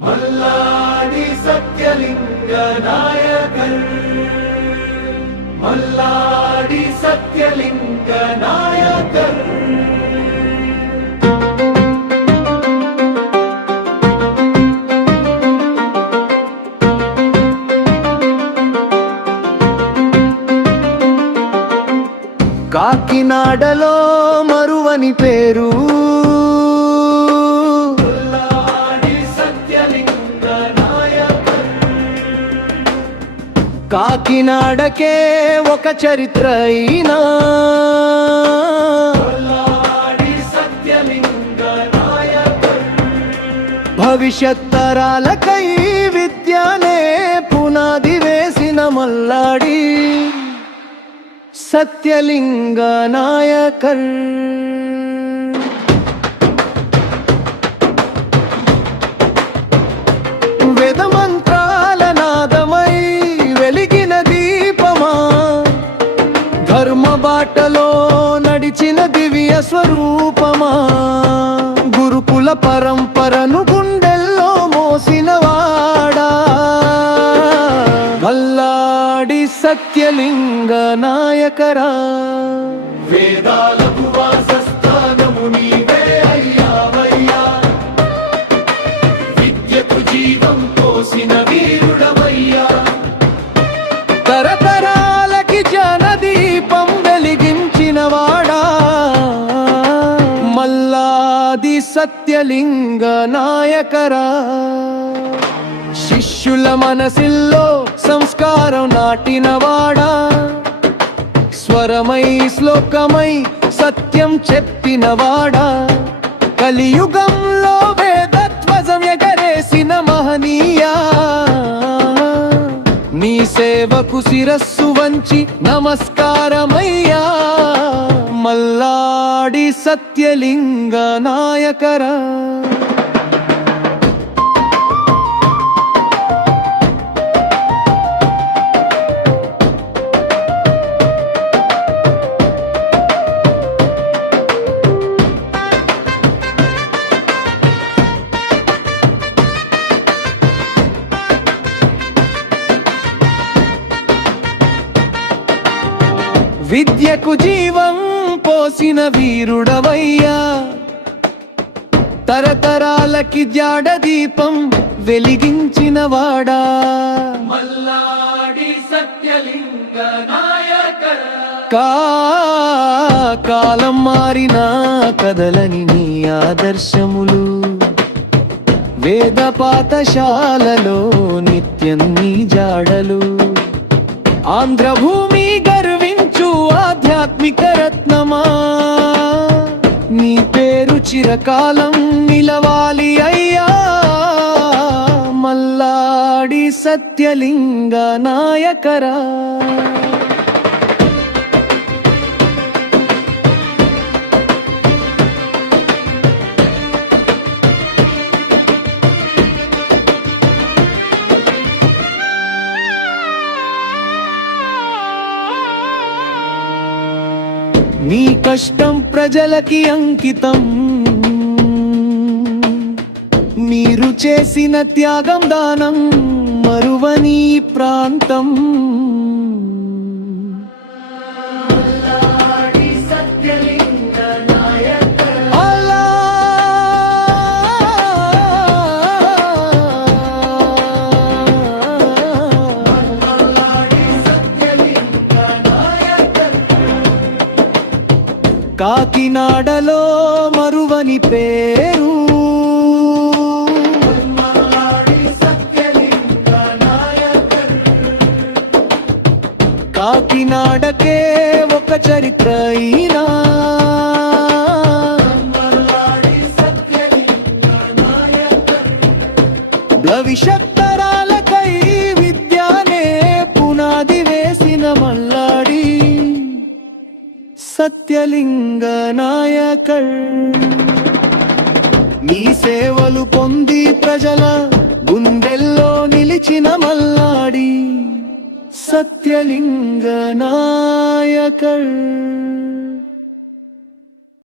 మల్లాడి సత్యలింగ నాయకర్ మల్లాడి సత్యలింగ నాయకర్ కాకినాడలో మరువని పేరు కాకినాడకే ఒక చరిత్ర అయినా భవిష్యత్ తరాలకై విద్యనే పునాది వేసిన మల్లాడి సత్యలింగ నాయకర్. వేదమంత్రాల నాదమై వెలిగిన దీపమా, ధర్మ బాటలో నడిచిన దివ్య స్వరూపమా, గురుకుల పరంపరను గుండెల్లో మోసినవాడా మల్లాడి సత్యలింగ నాయకరా. వేదాలకు వాసస్థానము నీవే అయ్యావయ్యా, విద్యకు జీవం పోసిన వీరుడవయ్యా, తరతరాలకి జనదీపం వెలిగించినవాడా మల్లాది సత్యలింగ నాయకరా. శిష్యుల మనసిల్లో సంస్కారం నాటినవాడా, స్వరమై శ్లోకమై సత్యం చెప్పినవాడా, కలియుగంలో వేదధ్వజం ఎగరేసిన మహనీయా, నీ సేవకు శిరస్సు వంచి నమస్కారమయ్యా మల్లాడి సత్యలింగ నాయకరా. విద్యకు జీవం పోసిన వీరుడవయ్యా, తరతరాలకి జాడ దీపం వెలిగించినవాడా మల్లాడి సత్యలింగ నాయకర్. కాలం మారినా కదలని నీ ఆదర్శములు, వేద పాఠశాలలో నిత్యం నీ జాడలు, ఆంధ్రభూమి గర్వించు ఆధ్యాత్మిక రత్నమా, నీ పేరు చిరకాలం నిలవాలి అయ్యా మల్లాడి సత్యలింగ నాయకరా. నీ కష్టం ప్రజలకి అంకితం, మీరు చేసిన త్యాగం దానం మరువని ప్రాంతం. కాకినాడలో మరువని పేరు కాకినాడకే ఒక చరిత్ర అయినా భవిష్యత్ తరాలకై విద్యనే పునాది వేసిన మల్లాడి సత్యలింగ నాయకర్. నీ సేవలు పొంది ప్రజల గుండెల్లో నిలిచిన మల్లాడి సత్యలింగ నాయకర్.